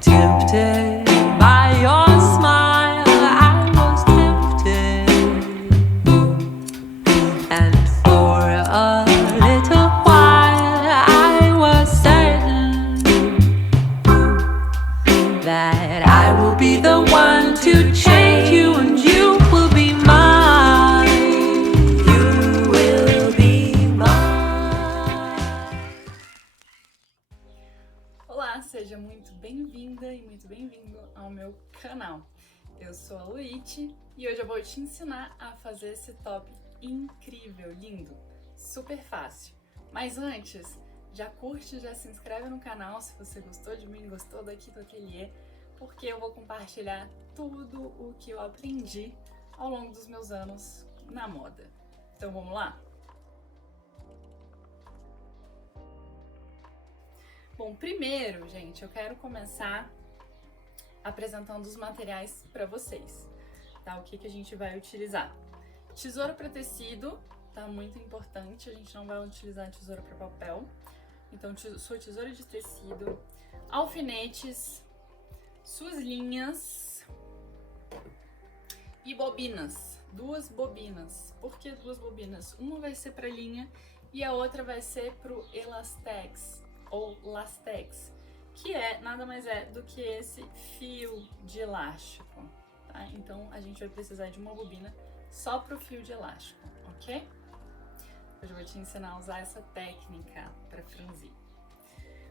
Tempted by your smile, I was tempted, and for a little while I was certain that I will be the one to change you, and you will be mine. You will be mine. Olá, seja muito bem-vinda e muito bem-vindo ao meu canal. Eu sou a Luíte e hoje eu vou te ensinar a fazer esse top incrível, lindo, super fácil. Mas antes, já curte, já se inscreve no canal se você gostou de mim, gostou daqui do ateliê, porque eu vou compartilhar tudo o que eu aprendi ao longo dos meus anos na moda. Então vamos lá? Bom, primeiro, gente, eu quero começar apresentando os materiais para vocês, tá? O que a gente vai utilizar. Tesoura para tecido, tá? Muito importante, a gente não vai utilizar tesoura para papel. Então, sua tesoura de tecido, alfinetes, suas linhas e bobinas. Duas bobinas. Por que duas bobinas? Uma vai ser para linha e a outra vai ser pro elastex ou lastex, que nada mais é do que esse fio de elástico, tá? Então a gente vai precisar de uma bobina só pro fio de elástico, ok? Hoje eu vou te ensinar a usar essa técnica para franzir.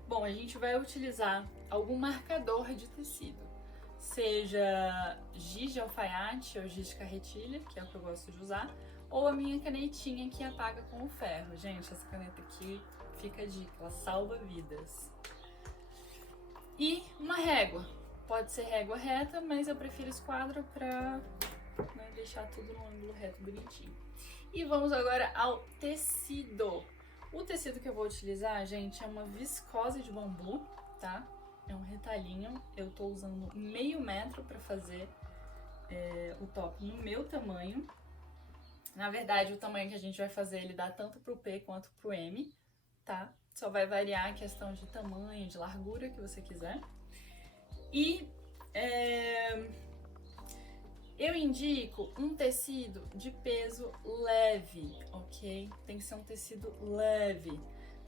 Bom, a gente vai utilizar algum marcador de tecido, seja giz de alfaiate ou giz de carretilha, que é o que eu gosto de usar, ou a minha canetinha que apaga com o ferro. Gente, essa caneta aqui, fica a dica, ela salva vidas. E uma régua, pode ser régua reta, mas eu prefiro esquadro pra deixar tudo no ângulo reto bonitinho. E vamos agora ao tecido. O tecido que eu vou utilizar, gente, é uma viscose de bambu, tá? É um retalhinho, eu tô usando meio metro pra fazer o top no meu tamanho. Na verdade, o tamanho que a gente vai fazer, ele dá tanto pro P quanto pro M, tá? Só vai variar a questão de tamanho, de largura que você quiser. E eu indico um tecido de peso leve, ok? Tem que ser um tecido leve.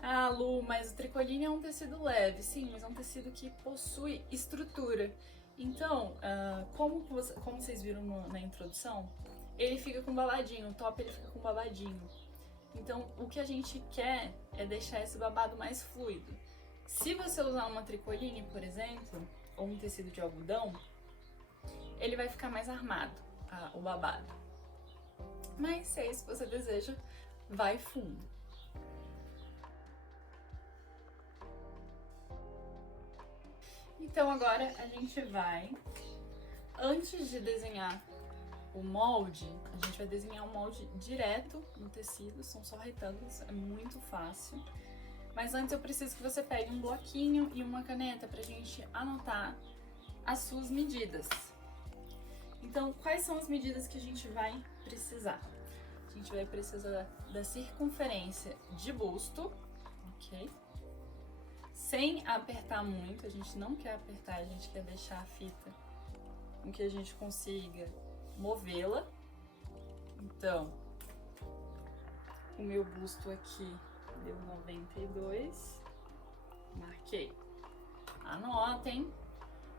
Ah, Lu, mas o tricoline é um tecido leve. Sim, mas é um tecido que possui estrutura. Então, como vocês viram na introdução, ele fica com babadinho, o top ele fica com babadinho. Então, o que a gente quer é deixar esse babado mais fluido. Se você usar uma tricoline, por exemplo, ou um tecido de algodão, ele vai ficar mais armado, o babado. Mas se é isso que você deseja, vai fundo. Então agora a gente vai, antes de desenhar o molde, a gente vai desenhar um molde direto no tecido, são só retângulos, é muito fácil. Mas antes eu preciso que você pegue um bloquinho e uma caneta pra gente anotar as suas medidas. Então, quais são as medidas que a gente vai precisar? A gente vai precisar da circunferência de busto, ok? Sem apertar muito, a gente não quer apertar, a gente quer deixar a fita com que a gente consiga movê-la. Então, o meu busto aqui deu 92, marquei. Anotem.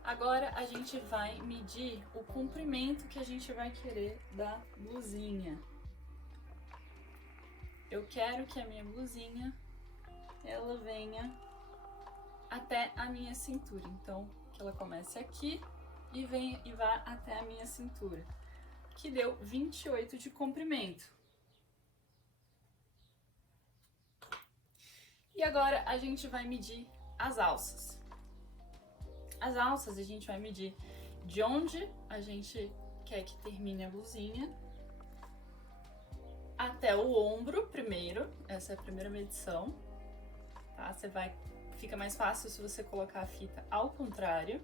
Agora a gente vai medir o comprimento que a gente vai querer da blusinha. Eu quero que a minha blusinha, ela venha até a minha cintura. Então, que ela comece aqui e vá até a minha cintura, que deu 28 de comprimento. E agora a gente vai medir as alças. As alças a gente vai medir de onde a gente quer que termine a blusinha até o ombro primeiro, essa é a primeira medição, tá? Fica mais fácil se você colocar a fita ao contrário.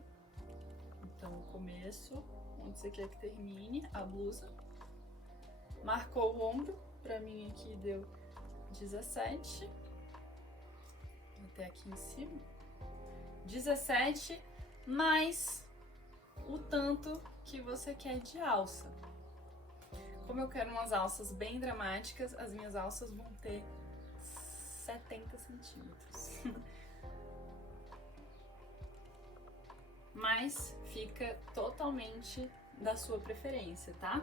Então, o começo, onde você quer que termine a blusa. Marcou o ombro, pra mim aqui deu 17. até aqui em cima. 17 mais o tanto que você quer de alça. Como eu quero umas alças bem dramáticas, as minhas alças vão ter 70 centímetros. Mas fica totalmente da sua preferência, tá?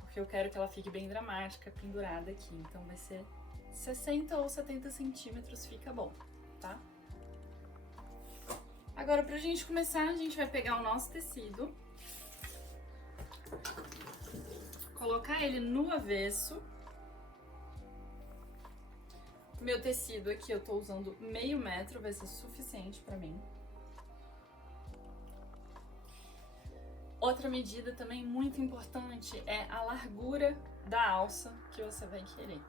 Porque eu quero que ela fique bem dramática, pendurada aqui. Então vai ser 60 ou 70 centímetros, fica bom, tá? Agora, pra gente começar, a gente vai pegar o nosso tecido, colocar ele no avesso. Meu tecido aqui eu tô usando meio metro, vai ser suficiente pra mim. Outra medida também muito importante é a largura da alça que você vai querer.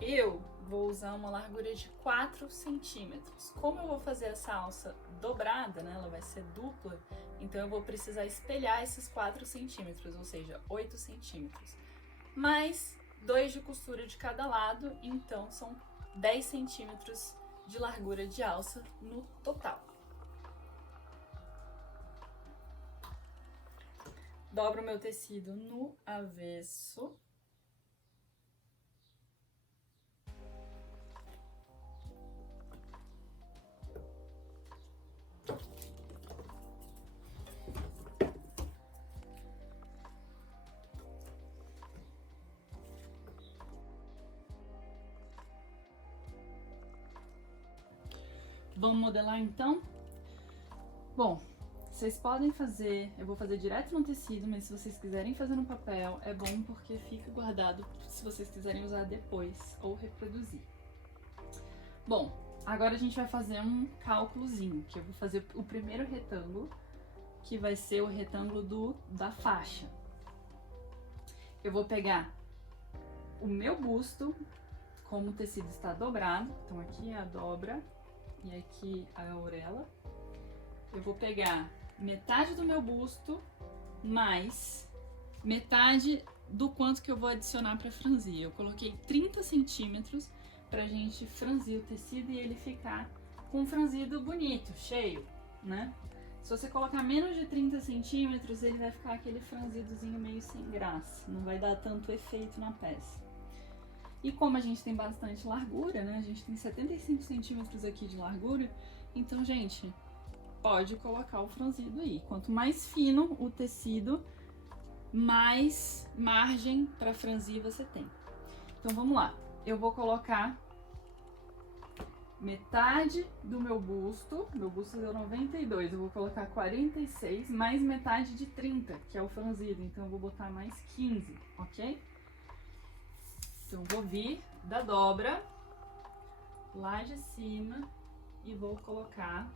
Eu vou usar uma largura de 4 centímetros. Como eu vou fazer essa alça dobrada, né, ela vai ser dupla, então eu vou precisar espelhar esses 4 centímetros, ou seja, 8 centímetros. Mais 2 de costura de cada lado, então são 10 centímetros de largura de alça no total. Dobro o meu tecido no avesso. Vamos modelar então? Bom, vocês podem fazer, eu vou fazer direto no tecido, mas se vocês quiserem fazer no papel, é bom porque fica guardado se vocês quiserem usar depois ou reproduzir. Bom, agora a gente vai fazer um cálculozinho, que eu vou fazer o primeiro retângulo, que vai ser o retângulo da faixa. Eu vou pegar o meu busto, como o tecido está dobrado, então aqui é a dobra e aqui a orelha. Eu vou pegar metade do meu busto mais metade do quanto que eu vou adicionar para franzir. Eu coloquei 30 centímetros pra gente franzir o tecido e ele ficar com um franzido bonito, cheio, né? Se você colocar menos de 30 centímetros, ele vai ficar aquele franzidozinho meio sem graça, não vai dar tanto efeito na peça. E como a gente tem bastante largura, né? A gente tem 75 centímetros aqui de largura, então, gente, pode colocar o franzido aí. Quanto mais fino o tecido, mais margem para franzir você tem. Então vamos lá. Eu vou colocar metade do meu busto deu 92, eu vou colocar 46 mais metade de 30, que é o franzido, então eu vou botar mais 15, ok? Então vou vir da dobra lá de cima e vou colocar.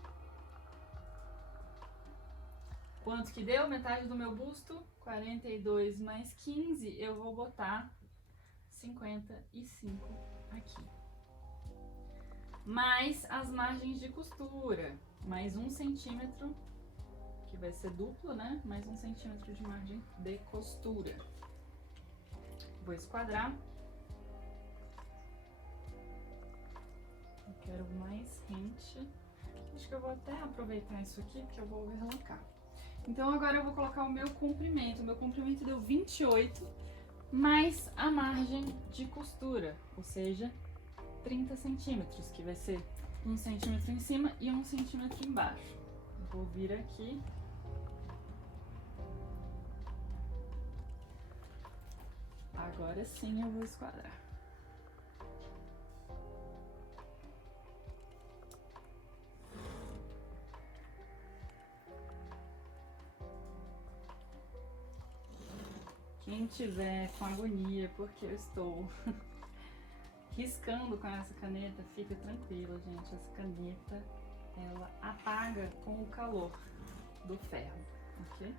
Quanto que deu? Metade do meu busto, 42 mais 15, eu vou botar 55 aqui. Mais as margens de costura, mais 1 centímetro, que vai ser duplo, né? Mais 1 centímetro de margem de costura. Vou esquadrar. Eu quero mais rente. Acho que eu vou até aproveitar isso aqui, porque eu vou overlocar. Então agora eu vou colocar o meu comprimento. O meu comprimento deu 28, mais a margem de costura, ou seja, 30 centímetros, que vai ser 1 centímetro em cima e 1 centímetro embaixo. Eu vou vir aqui. Agora sim eu vou esquadrar. Quem tiver com agonia porque eu estou riscando com essa caneta, fica tranquila, gente. Essa caneta, ela apaga com o calor do ferro, ok?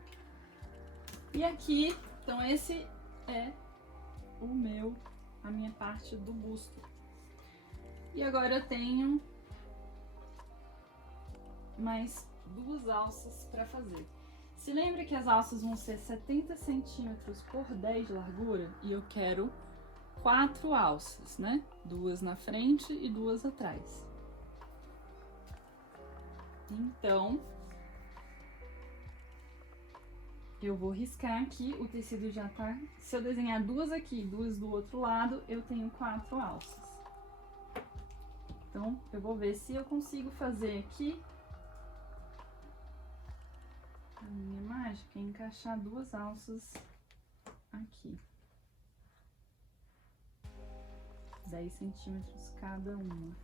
E aqui, então esse é a minha parte do busto. E agora eu tenho mais 2 alças para fazer. Se lembra que as alças vão ser 70 centímetros por 10 de largura e eu quero 4 alças, né? 2 na frente e 2 atrás. Então, eu vou riscar aqui, o tecido já tá... Se eu desenhar 2 aqui, 2 do outro lado, eu tenho 4 alças. Então, eu vou ver se eu consigo fazer aqui a minha mágica, encaixar 2 alças aqui. 10 centímetros cada uma.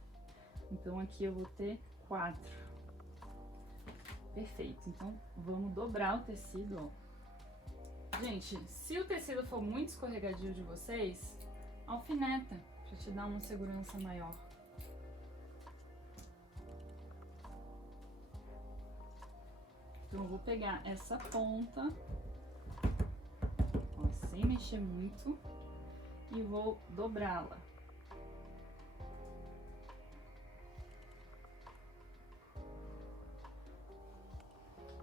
Então, aqui eu vou ter 4. Perfeito. Então, vamos dobrar o tecido, ó. Gente, se o tecido for muito escorregadio de vocês, alfineta, pra te dar uma segurança maior. Então, eu vou pegar essa ponta, ó, sem mexer muito, e vou dobrá-la.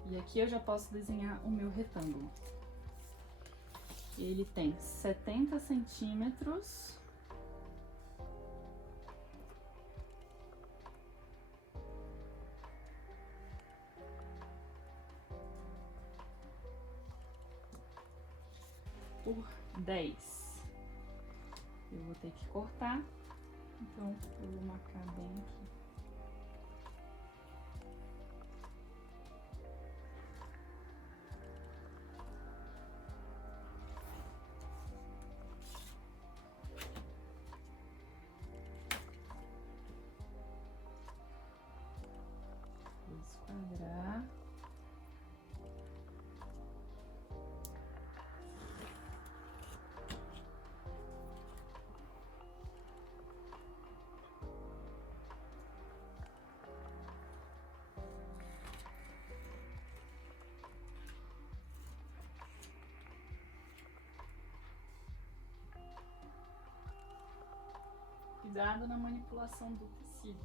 E aqui eu já posso desenhar o meu retângulo. Ele tem 70 centímetros. Por 10. Eu vou ter que cortar, então eu vou marcar bem aqui. Vou esquadrar. Cuidado na manipulação do tecido.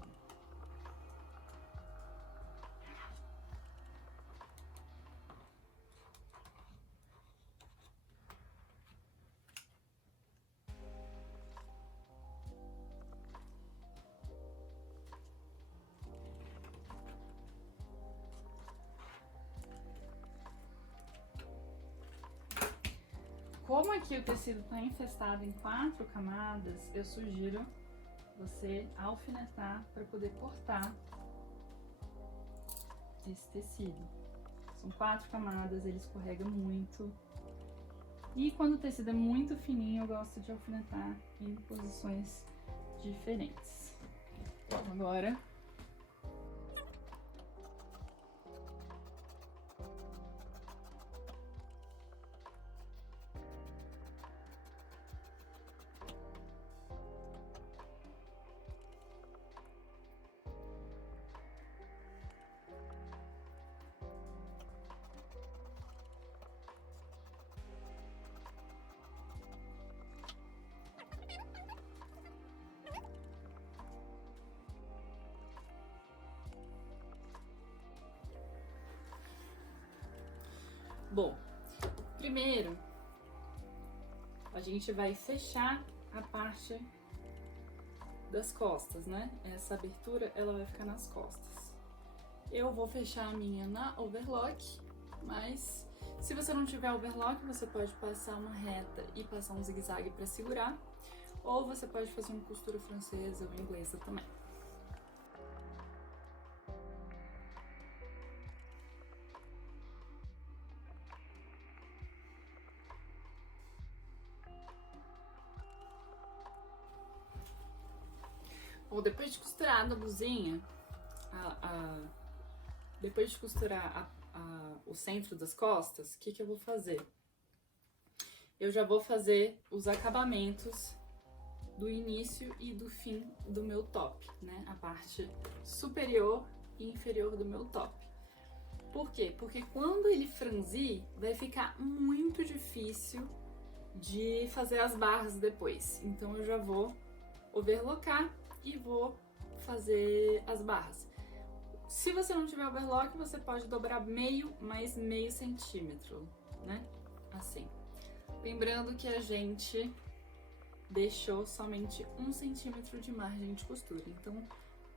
Como aqui o tecido está infestado em 4 camadas, eu sugiro você alfinetar para poder cortar esse tecido. São 4 camadas, ele escorrega muito. E quando o tecido é muito fininho, eu gosto de alfinetar em posições diferentes. Agora, bom, primeiro a gente vai fechar a parte das costas, né? Essa abertura, ela vai ficar nas costas. Eu vou fechar a minha na overlock, mas se você não tiver overlock, você pode passar uma reta e passar um zigue-zague para segurar, ou você pode fazer uma costura francesa ou inglesa também. Bom, depois de costurar a blusinha, depois de costurar o centro das costas, o que eu vou fazer? Eu já vou fazer os acabamentos do início e do fim do meu top, né? A parte superior e inferior do meu top. Por quê? Porque quando ele franzir, vai ficar muito difícil de fazer as barras depois. Então eu já vou overlocar e vou fazer as barras. Se você não tiver overlock, você pode dobrar meio mais meio centímetro, né? Assim. Lembrando que a gente deixou somente 1 centímetro de margem de costura. Então,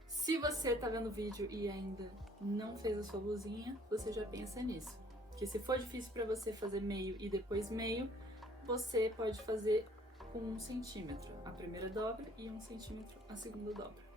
se você tá vendo o vídeo e ainda não fez a sua blusinha, você já pensa nisso. Que se for difícil para você fazer meio e depois meio, você pode fazer com 1 centímetro a primeira dobra e 1 centímetro a segunda dobra.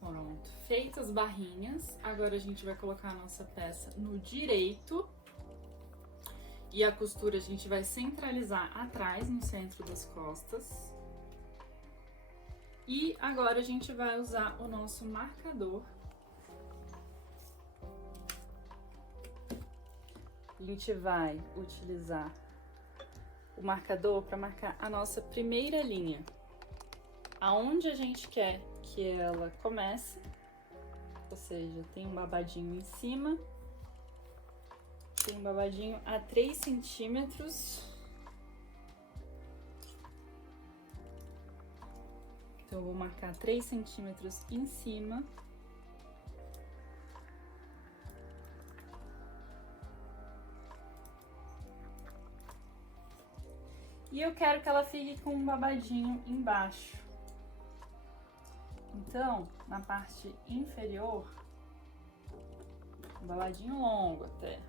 Pronto, feitas as barrinhas, agora a gente vai colocar a nossa peça no direito e a costura a gente vai centralizar atrás, no centro das costas. E agora a gente vai usar o nosso marcador. A gente vai utilizar o marcador para marcar a nossa primeira linha, aonde a gente quer que ela comece, ou seja, tem um babadinho em cima, tem um babadinho a 3 centímetros. Então, eu vou marcar 3 centímetros em cima. E eu quero que ela fique com um babadinho embaixo. Então, na parte inferior, um babadinho longo até.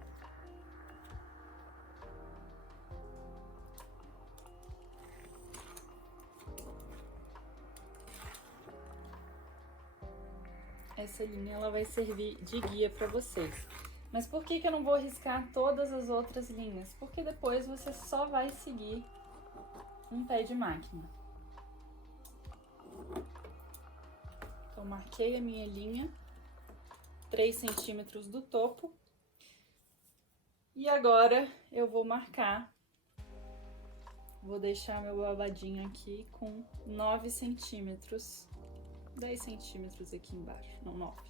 Essa linha ela vai servir de guia para vocês. Mas por que eu não vou riscar todas as outras linhas? Porque depois você só vai seguir um pé de máquina. Então, marquei a minha linha, 3 centímetros do topo. E agora eu vou marcar, vou deixar meu babadinho aqui com 9 centímetros, 10 centímetros aqui embaixo, não 9.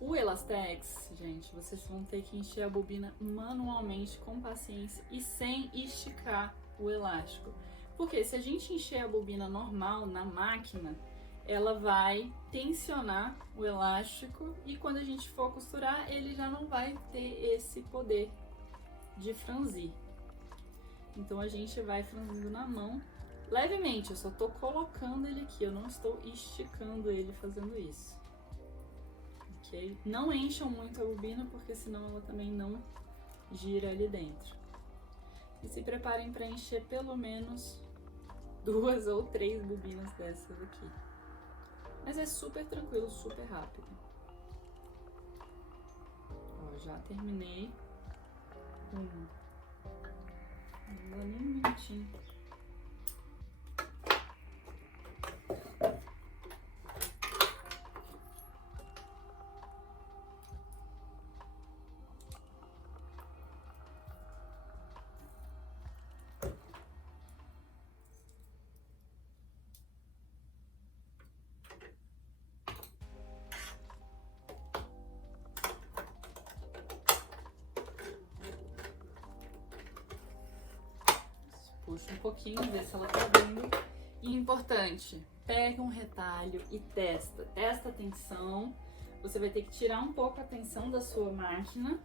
O Elastex, gente, vocês vão ter que encher a bobina manualmente, com paciência e sem esticar o elástico. Porque se a gente encher a bobina normal na máquina, ela vai tensionar o elástico e quando a gente for costurar, ele já não vai ter esse poder de franzir. Então a gente vai franzindo na mão levemente, eu só tô colocando ele aqui, eu não estou esticando ele fazendo isso. Okay? Não encham muito a bobina, porque senão ela também não gira ali dentro. E se preparem para encher pelo menos 2 ou 3 bobinas dessas aqui. Mas é super tranquilo, super rápido. já terminei uma. Não dá nem um minutinho. Puxa um pouquinho, vê se ela tá dando. E importante, pega um retalho e testa. Testa a tensão. Você vai ter que tirar um pouco a tensão da sua máquina,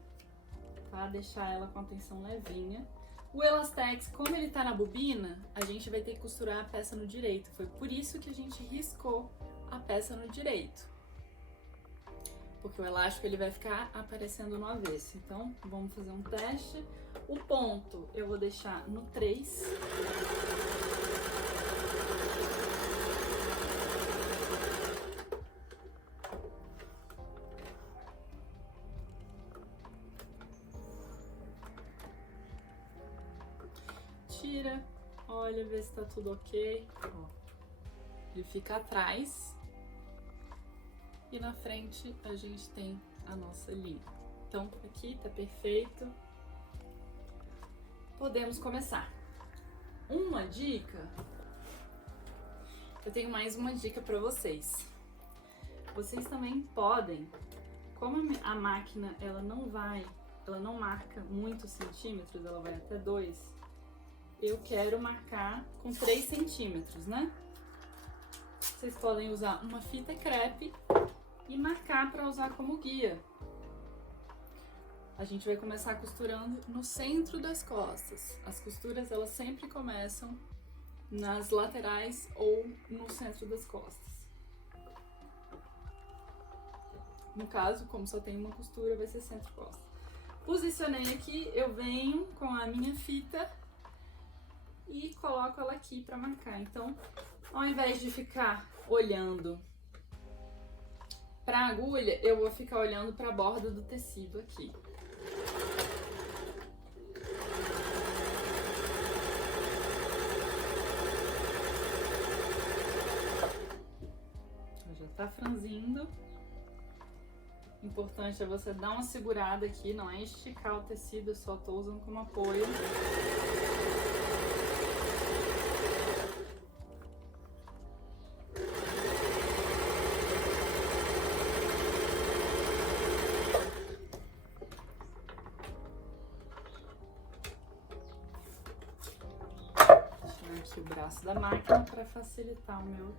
tá? Deixar ela com a tensão levinha. O Elastex, como ele tá na bobina, a gente vai ter que costurar a peça no direito. Foi por isso que a gente riscou a peça no direito. Porque o elástico ele vai ficar aparecendo no avesso. Então, vamos fazer um teste. O ponto eu vou deixar no 3. Tira, olha, vê se tá tudo ok. Ó, ele fica atrás. E na frente a gente tem a nossa linha. Então, aqui tá perfeito. Podemos começar. Uma dica. Eu tenho mais uma dica para vocês. Vocês também podem, como a máquina ela não marca muitos centímetros, ela vai até 2. Eu quero marcar com 3 centímetros, né? Vocês podem usar uma fita crepe e marcar para usar como guia. A gente vai começar costurando no centro das costas. As costuras elas sempre começam nas laterais ou no centro das costas. No caso, como só tem uma costura, vai ser centro-costa. Posicionei aqui, eu venho com a minha fita e coloco ela aqui para marcar. Então, ao invés de ficar olhando para a agulha, eu vou ficar olhando para a borda do tecido aqui. Já tá franzindo. Importante é você dar uma segurada aqui, não é esticar o tecido, eu só tô usando como apoio. Aqui o braço da máquina para facilitar o meu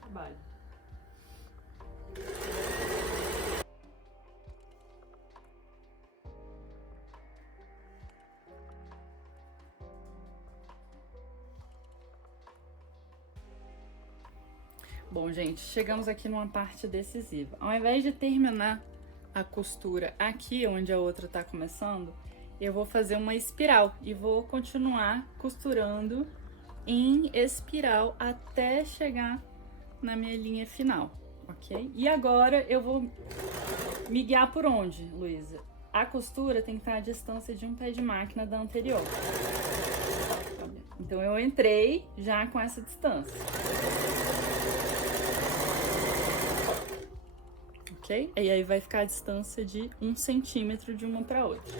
trabalho. Bom, gente, chegamos aqui numa parte decisiva. Ao invés de terminar a costura aqui onde a outra tá começando, eu vou fazer uma espiral e vou continuar costurando em espiral até chegar na minha linha final, ok? E agora eu vou me guiar por onde, Luísa? A costura tem que estar à distância de um pé de máquina da anterior. Então eu entrei já com essa distância. Ok? E aí vai ficar a distância de 1 centímetro de uma para outra.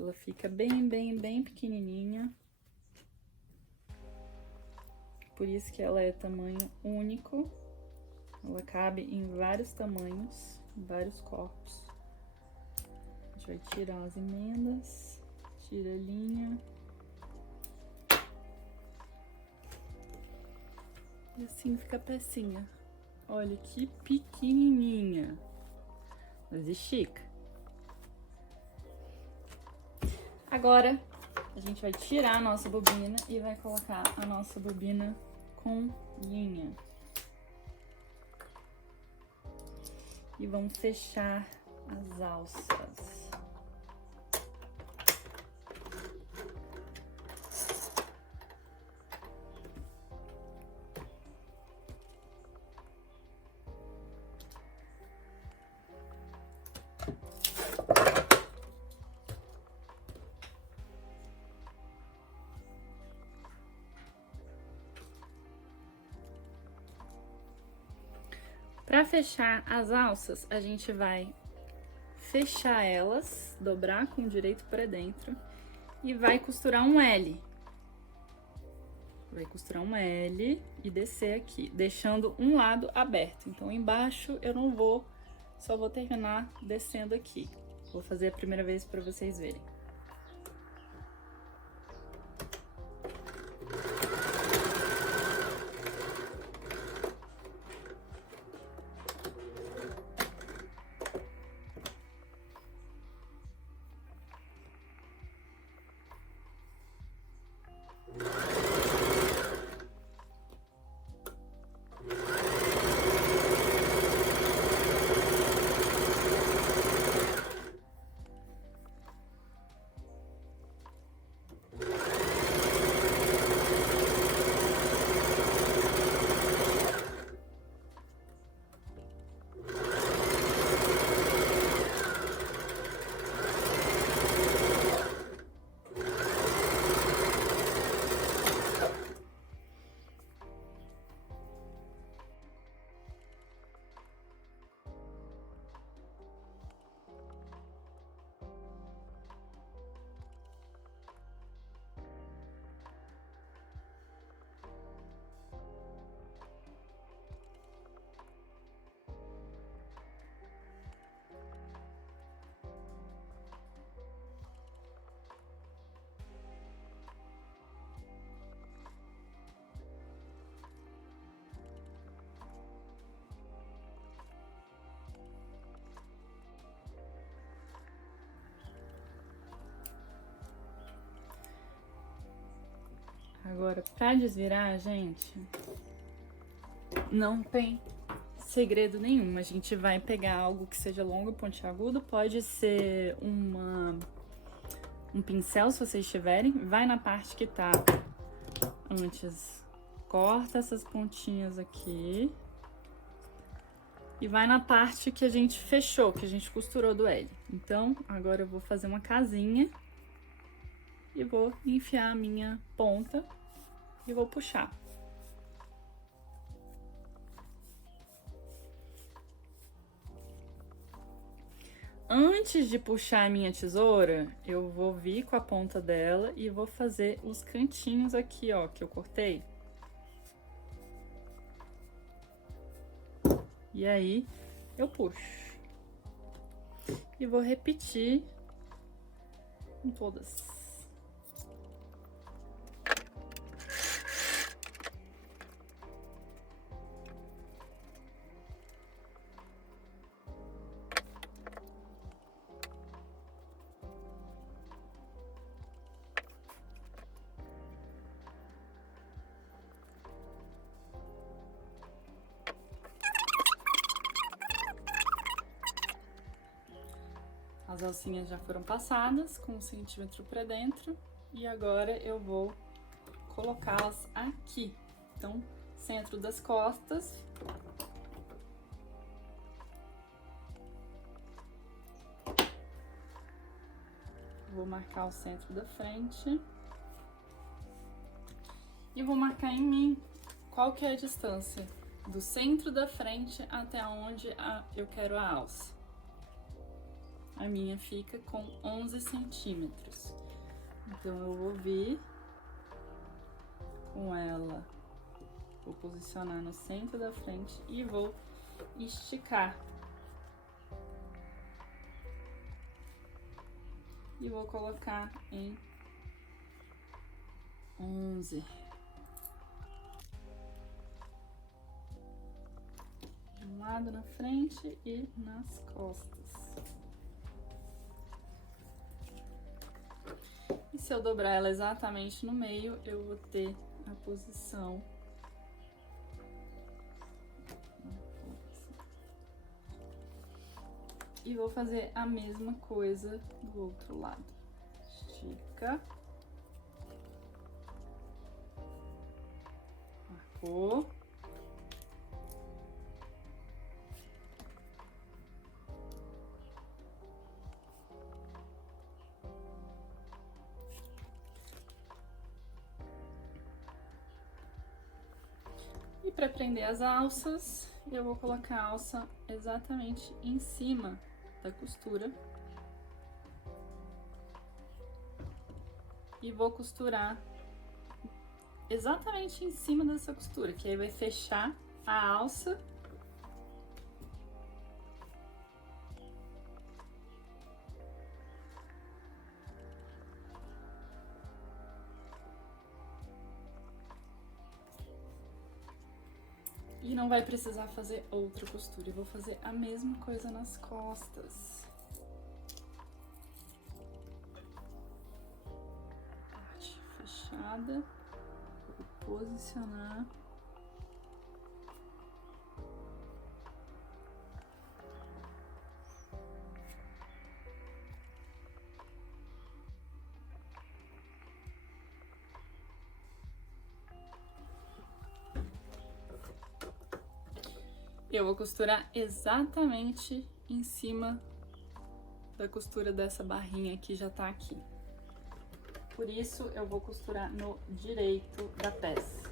Ela fica bem pequenininha. Por isso que ela é tamanho único. Ela cabe em vários tamanhos, vários corpos. A gente vai tirar as emendas, tira a linha. E assim fica a pecinha. Olha que pequenininha, mas estica. Agora, a gente vai tirar a nossa bobina e vai colocar a nossa bobina com linha. E vamos fechar as alças. Para fechar as alças, a gente vai fechar elas, dobrar com o direito para dentro e vai costurar um L. Vai costurar um L e descer aqui, deixando um lado aberto. Então, embaixo eu não vou, só vou terminar descendo aqui. Vou fazer a primeira vez para vocês verem. Agora, pra desvirar, gente, não tem segredo nenhum. A gente vai pegar algo que seja longo e pontiagudo, pode ser um pincel, se vocês tiverem. Vai na parte que tá antes, corta essas pontinhas aqui. E vai na parte que a gente fechou, que a gente costurou do L. Então, agora eu vou fazer uma casinha e vou enfiar a minha ponta e vou puxar. Antes de puxar a minha tesoura, eu vou vir com a ponta dela e vou fazer os cantinhos aqui, ó, que eu cortei. E aí, eu puxo. E vou repetir em todas. As alcinhas já foram passadas com 1 centímetro pra dentro e agora eu vou colocá-las aqui. Então, centro das costas. Vou marcar o centro da frente. E vou marcar em mim qual que é a distância do centro da frente até onde eu quero a alça. a minha fica com 11 centímetros. Então, eu vou vir com ela, vou posicionar no centro da frente e vou esticar. E vou colocar em 11. De um lado na frente e nas costas. E se eu dobrar ela exatamente no meio, eu vou ter a posição. E vou fazer a mesma coisa do outro lado. Estica. Marcou. E para prender as alças, eu vou colocar a alça exatamente em cima da costura. E vou costurar exatamente em cima dessa costura, que aí vai fechar a alça. E não vai precisar fazer outra costura. Eu vou fazer a mesma coisa nas costas. Parte fechada. Vou posicionar. Eu vou costurar exatamente em cima da costura dessa barrinha que já tá aqui. Por isso, eu vou costurar no direito da peça.